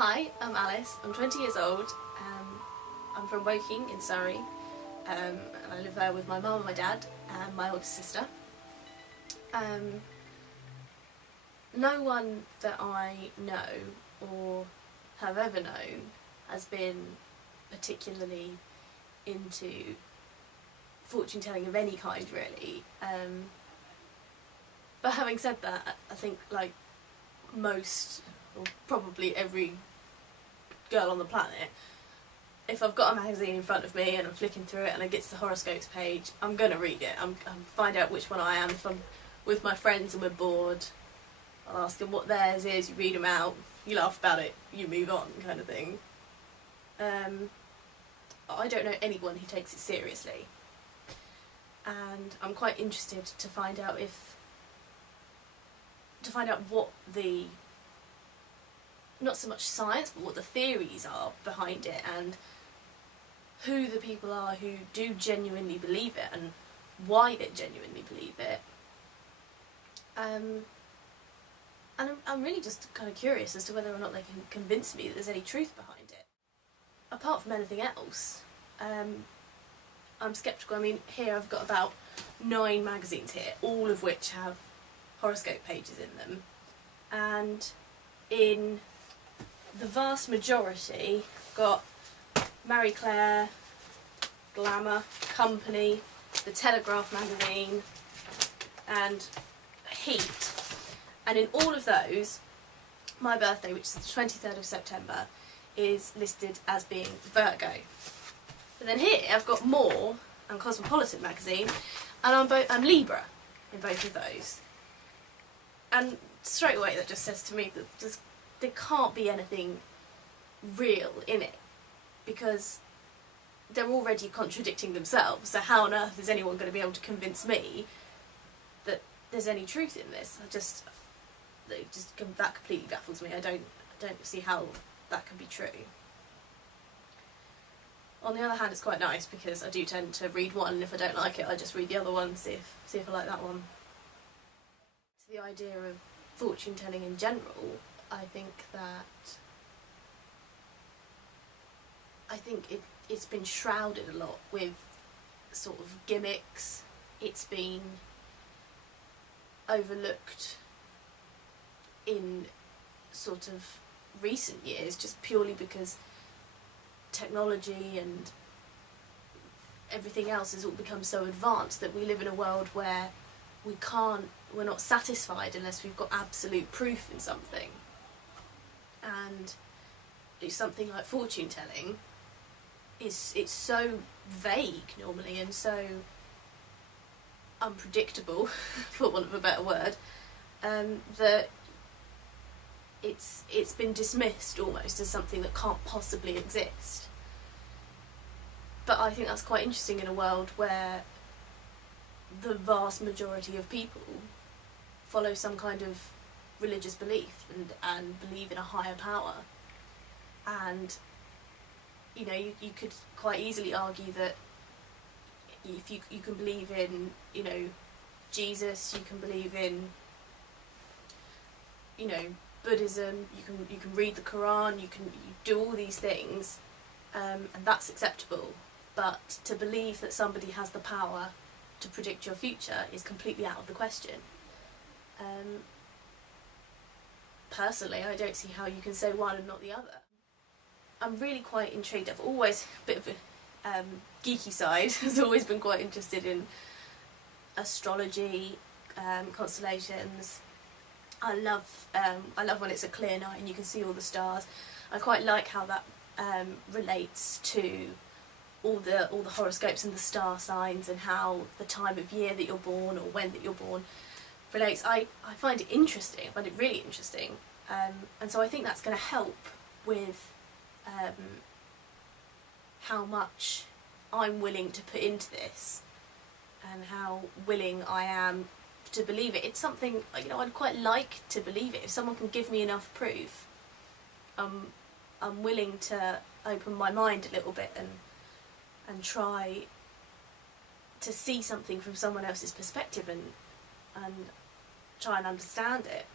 Hi, I'm Alice. I'm 20 years old. I'm from Woking in Surrey, and I live there with my mum and my dad and my older sister. No one that I know or have ever known has been particularly into fortune telling of any kind, really. But having said that, I think like most, or probably every girl on the planet, if I've got a magazine in front of me and I'm flicking through it and I get to the horoscopes page, I'm going to read it. I'm find out which one I am. If I'm with my friends and we're bored, I'll ask them what theirs is, you read them out, you laugh about it, you move on, kind of thing. I don't know anyone who takes it seriously, and I'm quite interested to find out what the, not so much science, but what the theories are behind it, and who the people are who do genuinely believe it and why they genuinely believe it. And I'm really just kind of curious as to whether or not they can convince me that there's any truth behind it. Apart from anything else, I'm sceptical. I mean, here I've got about 9 magazines here, all of which have horoscope pages in them, and in the vast majority I've got Marie Claire, Glamour, Company, The Telegraph magazine and Heat, and in all of those my birthday, which is the 23rd of September, is listed as being Virgo. But then here I've got More and Cosmopolitan magazine, and I'm Libra in both of those. And straight away that just says to me that there can't be anything real in it, because they're already contradicting themselves, so how on earth is anyone going to be able to convince me that there's any truth in this? That completely baffles me. I don't see how that can be true. On the other hand, it's quite nice because I do tend to read one, and if I don't like it I just read the other one, see if I like that one. To the idea of fortune telling in general, I think it's been shrouded a lot with sort of gimmicks. It's been overlooked in sort of recent years just purely because technology and everything else has all become so advanced that we live in a world where we're not satisfied unless we've got absolute proof in something. And it's something like fortune telling it's so vague normally and so unpredictable, for want of a better word, that it's been dismissed almost as something that can't possibly exist. But I think that's quite interesting in a world where the vast majority of people follow some kind of religious belief and believe in a higher power. And you know, you could quite easily argue that if you can believe in, you know, Jesus, you can believe in, you know, Buddhism, you can read the Quran, you do all these things, and that's acceptable. But to believe that somebody has the power to predict your future is completely out of the question. Personally, I don't see how you can say one and not the other. I'm really quite intrigued. I've always, a bit of a geeky side, has always been quite interested in astrology, constellations. I love when it's a clear night and you can see all the stars. I quite like how that relates to all the horoscopes and the star signs, and how the time of year that you're born or when that you're born relates. I find it interesting. I find it really interesting, and so I think that's going to help with how much I'm willing to put into this and how willing I am to believe it. It's something, you know, I'd quite like to believe it. If someone can give me enough proof, I'm willing to open my mind a little bit and try to see something from someone else's perspective and try and understand it.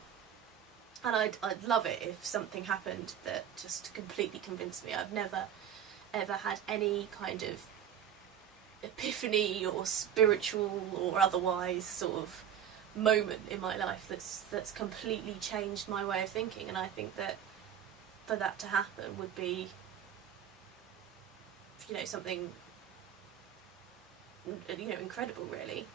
And I'd love it if something happened that just completely convinced me. I've never ever had any kind of epiphany or spiritual or otherwise sort of moment in my life that's completely changed my way of thinking, and I think that for that to happen would be, you know, something, you know, incredible really.